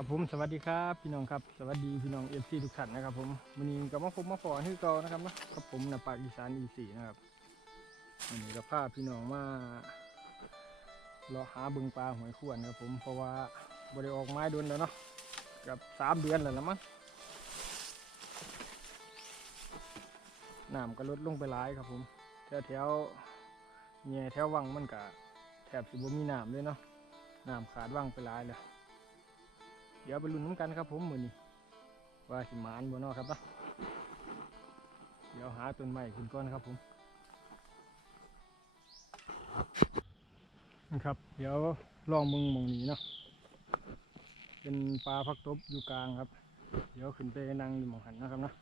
ครับผมสวัสดีครับพี่น้องครับสวัสดีพี่น้องเอฟซีทุกท่านนะครับผมวันนี้ก็มาพบมาพอที่เกานะครับนาะกับผมนะปากอีสานอีสีนะครับวันนี้ก็พาพี่น้องมาเลาหาบึงปลาหอยขวนครับผมเพราะว่าบริออกไม้โดนแล้วเนาะกับสามเดือนแล้วละมั้งน้ำก็ลดลงไปหลายครับผมแถวแถวๆแง่แถววังมันก็แถบสิบ่มีน้ำเลยเนาะน้ำขาดวังไปหลายเลย เดี๋ยวไปลุ้นน้ำกันครับผมมือนี้ว่าสิมานบ่เนอครับนะเดี๋ยวหาต้นไม้ขึ้นก่อนครับผมนะครับ เดี๋ยวลองมึงมองนี้เนาะเป็นปลาพักตบอยู่กลางครับ เดี๋ยวขึ้นไปนั่งอยู่มองหันนะครับนะ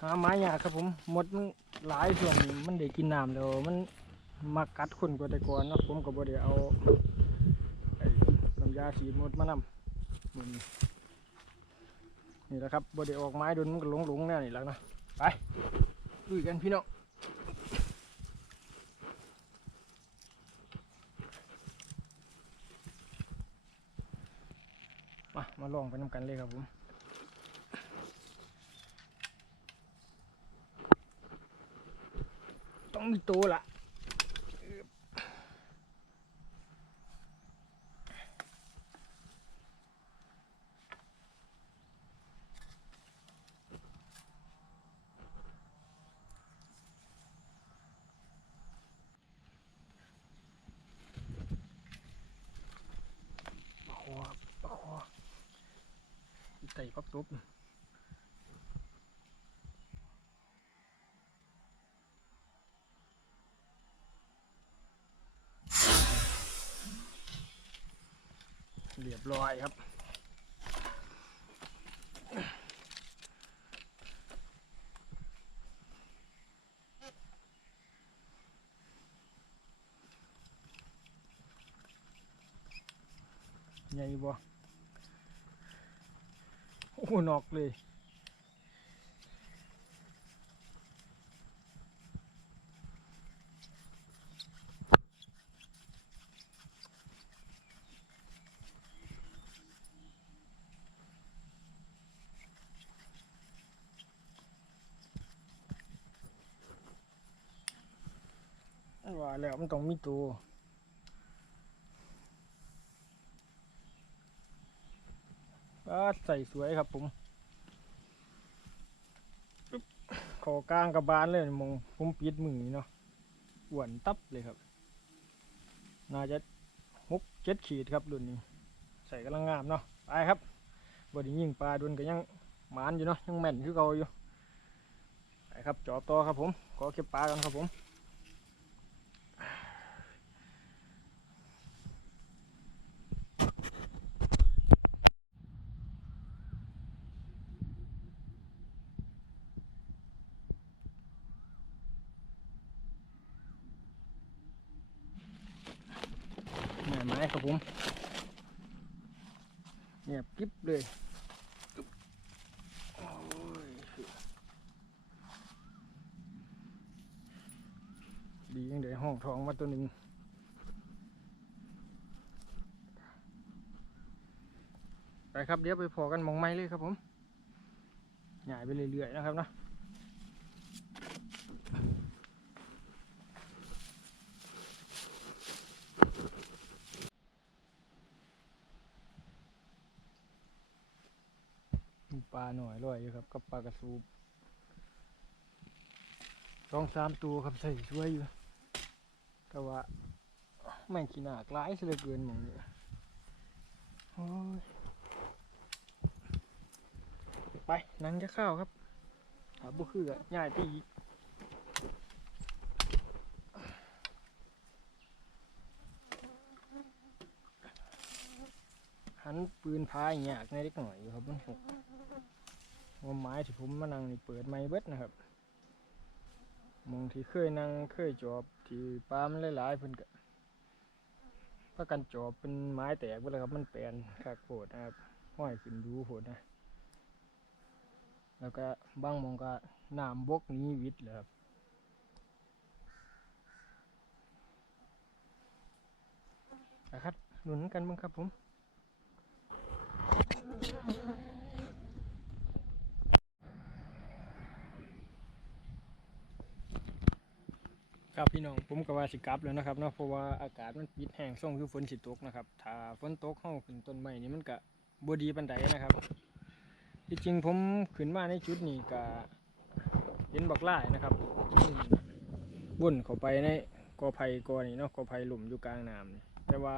หาไม้หยาครับผมหมดมัน หลายช่วงนี้มันได้กินน้ำแล้วมันมากัดคนกว่าแต่ก่อนเนาะผมก็บ่ได้เอาไอ้น้ำยาฉีดหมดมานำมันนี่แหละครับบ่ได้ออกไม้โดนมันก็หลงหลงแน่นี่แหล้วนะไปลุยกันพี่น้องมามาลองไปน้ำกันเลยครับผม ต้องมีตัวละปลาคอครับปลาคอไต่พักตบ เรียบร้อยครับ ใหญ่บ่โอ้หนอกเลย แล้วมันต้องมีตัวก็ใส่สวยครับผมขอกลางกระบาลเลยมองผมปิดมือเนาะอ้วนตับเลยครับ น่าจะหกเจ็ดขีดครับรุ่นนี้ ใส่กำลังงามเนาะไปครับบไดียิงปลาดุนก็ยังหมานอยู่เนาะยังแม่นคือเก่าอยู่ไปครับจอบต่อครับผมขอเก็บปลากันครับผม ไม้ครับผมเงียบกริบเลยดียังได้ห้องทองมาตัวหนึ่งไปครับเดี๋ยวไปพอกันมองไม้เลยครับผมหย่ายไปเรื่อยๆนะครับนะ ปลาหน่อยร้อยอยู่ครับกับปลากระสูบสองสามตัวครับใส่ช่วยอยู่แต่ว่าแม่งขี้หนากร้ายเสียเหลือเกินหมองนี้โอ้ยไปนั่งจะข้าวครับหาบุคืออะง่ายไปอีกหันปืนพายอยากในเล็กหน่อยอยู่ครับมันหก ว่าไม้ที่ผมมานั่งนี่เปิดไม้เบิดนะครับมองที่เคยนั่งเคยจอบที่ปามหลายๆเพิ่นก็พากันจอบเป็นไม้แตกไปแล้วครับ มันแปลนขาดโผล่นะครับห้อยขึ้นดูโผล่นะ แล้วก็บางมองก็น้ำบกนี้วิทย์เลยครับนะครับหนุนกันบ้างครับผม ครับพี่น้องผมก็ว่าสิกลับแล้วนะครับเนาะเพราะว่าอากาศมันปิดแห้งส่งคือฝนสิตกนะครับถ้าฝนตกเข้าขึ้นต้นไม้นี่มันก็บดีปานใดนะครับ ที่จริงผมขึ้นมาในจุดนี้ก็เห็นบักหลายนะครับอืมว่นเข้าไปในกอไผ่กอนี่เนาะกอไผ่หลุมอยู่กลางน้ำนี่แต่ว่า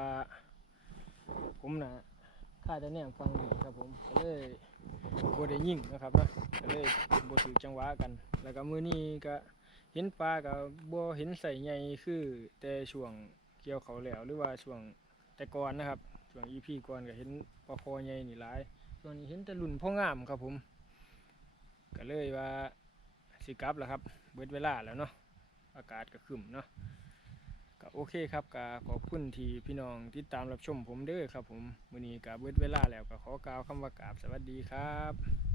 ผมนะข้าจะแนมฟังดีครับผมก็เลยบ่ได้ยิ่งนะครับนะก็เลยบ่ถือจังหวะกัน แล้วก็มื้อนี้ก็ เห็นปลากับบ่เห็นใส่ใหญ่คือแต่ช่วงเกี่ยวเขาแล้ว หรือว่าช่วงแต่ก่อนนะครับช่วงอีพีก่อนก็เห็นปลาคอใหญ่นี่หลายช่วงนี้เห็นแต่รุ่นพ่องามครับผม ก็เลยว่าสิกลับแล้วครับ เบิดเวลาแล้วเนาะอากาศก็ขึ้นเนาะก็โอเคครับก็ขอบคุณที่พี่น้องติดตามรับชมผมเด้อครับผมมื้อนี้ก็เบิดเวลาแล้วก็ขอกล่าวคำว่ากราบสวัสดีครับ